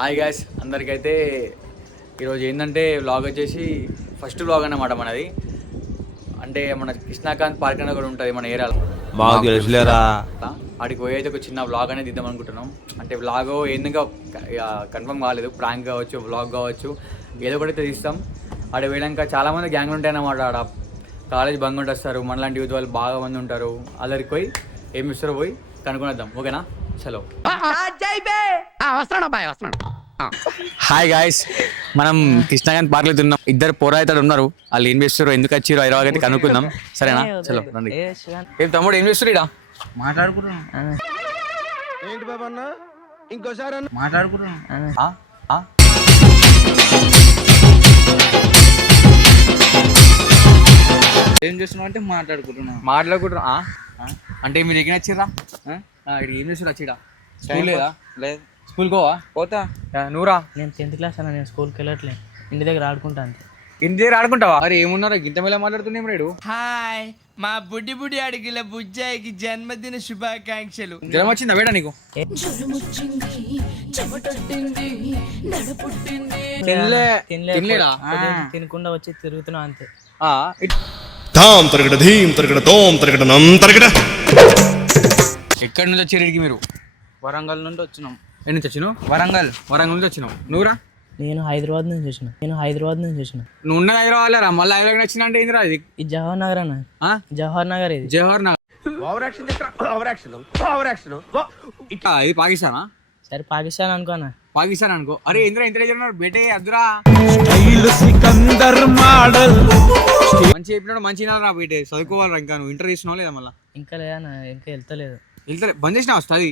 Hi guys, అందరికైతే ఈరోజు ఏంటంటే vlog వచ్చేసి ఫస్ట్ వ్లాగ్ అన్నమాట మనది. అంటే మన కృష్ణాకాంత్ పార్క్ అనేది కూడా ఉంటుంది మన ఏరియాలో. మాకు తెలుసులేరా. ఆడికి పోయి అయితే ఒక చిన్న వ్లాగ్ అనేది ఇద్దాం అనుకుంటున్నాం. అంటే వ్లాగ్ ఎందుకు కన్ఫర్మ్ కాలేదు, ప్రాంక్ కావచ్చు, వ్లాగ్ కావచ్చు, ఏదో ఒకటి తీస్తాం. ఆడ పోయాక చాలామంది గ్యాంగ్లు ఉంటాయి అన్నమాట. ఆడ కాలేజ్ బంగ్ వస్తారు, మనలాంటి యూత్ వాళ్ళు బాగా మంది ఉంటారు. అల్లరికి పోయి ఏమి ఇస్తారో పోయి కనుక్కునేద్దాం. ఓకేనా? చలో. హాయ్ గాయ్స్, మనం కృష్ణాకాంత్ పార్క్ లో తిన్నాం. ఇద్దరు పోరాయితాడు ఉన్నారు. వాళ్ళు ఏం చేస్తారు, ఎందుకు వచ్చారు, హైదరాబాద్ అయితే కనుక్కుందాం. సరేనా? చలో రండి. ఏం తమ్ముడు, ఏం చేస్తారు? ఇడా మాట్లాడుకుంటున్నాం. ఏంటి బాబా అన్న, ఇంకోసారి మాట్లాడుకుంటున్నాం. ఏం చేస్తున్నావు అంటే మాట్లాడుకుంటున్నా. అంటే మీరు ఎక్కడ వచ్చిర్రా? ఇక్కడ ఏం చేస్తారు? వచ్చిడా స్కూల్ లేదా? లేదు. స్కూల్ కోవా? పోతా. నువ్వురా? నేను 10th క్లాస్ అన్న, నేను స్కూల్కి వెళ్ళట్లే, ఇంటి దగ్గర ఆడుకుంటా అంతే. ఇంటి దగ్గర ఆడుకుంటావా? అరే ఏమున్నారా గింత మీద మాట్లాడుతున్నాం రేడు. హాయ్, మా బుడ్డి బుడ్డి అడిగిల బుజ్జాయికి జన్మదిన శుభాకాంక్షలు. జ్వరం వచ్చిందా వేడా నీకు? తినకుండా వచ్చి తిరుగుతున్నా అంతే. ధామ్ తరగడ ధీమ్ తరగడ తోమ్ తరగడ నం తరగడ. ఎక్కడి నుంచి వచ్చారు ఇడికి మీరు? వరంగల్ నుండి వచ్చినాం. ఎన్ని నుంచి వచ్చినావు? వరంగల్ నుంచి వచ్చినావు. నువ్వురా? నేను హైదరాబాద్ నుంచి వచ్చిన. నువ్వు ఉన్నది హైదరాబాద్ రా, మళ్ళీ హైదరాబాద్ వచ్చిన అంటే ఏందిరా ఇది? ఇది జవహర్ నగర్ అన్న. జవహర్ నగర్ ఇది. జవహర్ నగర్. ఇది పాకిస్తానా? సరే పాకిస్తాన్ అనుకోనా. పాకిస్తాన్ అనుకో. అరే ఇంద్ర ఎంత ఉన్నారు బేటే అద్దురా. మంచి చెప్పినాడు, మంచి నా బేటే. చదువుకోవాలరా. ఇంకా నువ్వు ఇంటర్ చేసినావు లేదా? మళ్ళీ ఇంకా లేదా, ఇంకా వెళ్తలేదు. బంద్ చేసినావు వస్తుంది.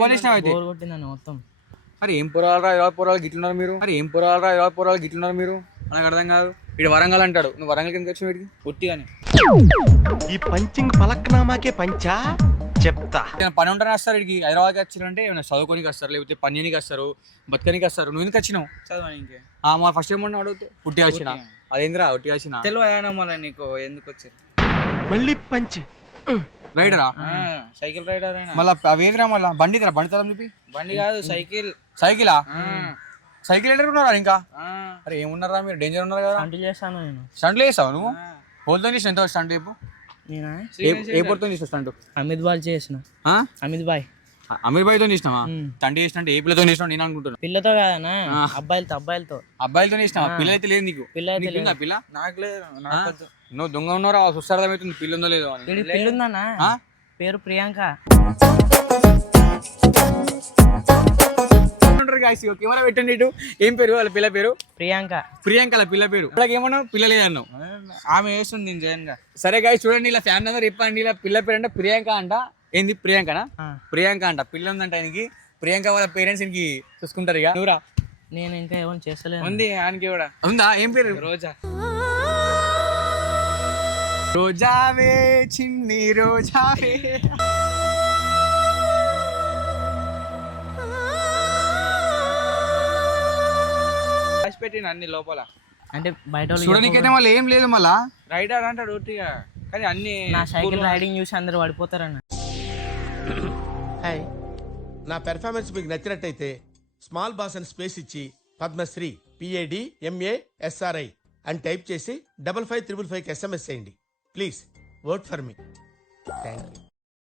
బంద్ చేసినావు అయితే? బోర్ కొట్టిందన్న మొత్తం. అరే ఏం పొరాలరా, ఇరవై పొరాలు గిట్లున్నారు మీరు. నాకు అర్థం కాదు. వీడు వరంగల్ అంటాడు, నువ్వు వరంగల్ కింద వచ్చిన వీడికి పుట్టిగానే. ఈ పంచింగ్ పలక్నామాకే పంచా చెప్తా. పని ఉంటానే వస్తారు వీడికి. హైదరాబాద్కి వచ్చినంటే ఏమైనా చదువుకోనికి వస్తారు, లేకపోతే పనినికి వస్తారు, బతకనికి వస్తారు. నువ్వు ఎందుకు వచ్చినావు? చదవని ఇంకే. మా ఫస్ట్ ఏమన్నా అడుగుతూ పుట్టి వచ్చిన. అదేంద్రా ఉట్టి వచ్చిన? తెలియదా మళ్ళీ నీకు ఎందుకు వచ్చారు? మళ్ళీ పంచి రైడరా? సైకిల్ రైడర్ అయినా. మళ్ళీ అవేంద్రా? మళ్ళీ బండి తరం చూపి. బండి కాదు, సైకిల్. సైకిలా? సైకిల్ రైడర్ ఉన్నారా ఇంకా? అరే ఏమున్నారా మీరు, డేంజర్ ఉన్నారు కదా. స్టంట్లు చేస్తాను నేను. స్టంట్లు చేస్తావు నువ్వు? పోల్తో చేసిన ఎంత స్టంట్ చెప్పు. నేనా? ఏ పొడితో చేసిన స్టంట్? అమిత్ బాయ్ చేసిన. అమిత్ బాయ్ తో చేసినావా? తండ్రి చేసినట్టు ఏ పిల్లతో చేసినా నేను అనుకుంటున్నా. పిల్లతో కాదనా, అబ్బాయిలతో చేసినావా? పిల్ల అయితే లేదు నీకు? పిల్ల పిల్ల నాకు లేదు. నువ్వు దొంగ ఉన్నారా? చూస్తే అర్థమవుతుంది పిల్ల ఉందో లేదో అని. పిల్ల ఉందన్నా, పేరు ప్రియాంక. కెమెరా పెట్టండి ఇటు. ఏం పేరు వాళ్ళ పిల్ల పేరు? ప్రియాంక. వాళ్ళ పిల్ల పేరు. అలాగే ఏమన్నావు? పిల్ల లేదన్నావు. ఆమె వేస్తుంది నేను జైన్ గా. సరే గాయస్ చూడండి, ఇలా ఫ్యాన్ అందరూ చెప్పండి. ఇలా పిల్ల పేరు అంటే ప్రియాంక అంట. ఏంది ప్రియాంకనా? ప్రియాంక అంట. పిల్ల ఉందంట ఆయనకి. ప్రియాంక వాళ్ళ పేరెంట్స్ ఇంకి చూసుకుంటారు. ఇక నువ్వురా? నేను ఇంకా ఏమైనా చేస్తలేదు. ఉంది ఆయనకి కూడా. ఉందా? ఏం పేరు? రోజా. రోజావే చిన్ని రోజావే. పెట్టిన అన్ని లోపల. అంటే బయట చూడనీకైతే మళ్ళీ ఏం లేదు. మళ్ళా రైడర్ అంటాడు ఒట్టిగా, కానీ అన్ని నా సైకిల్ రైడింగ్ చూసి అందరు పడిపోతారన్న. హాయ్, నా పెర్ఫార్మెన్స్ మీకు నచ్చినట్టయితే స్మాల్ బాస్ అని స్పేస్ ఇచ్చి పద్మశ్రీ PADMASRI అని టైప్ చేసి 555555కి SMS చేయండి. Please vote for me. Thank you.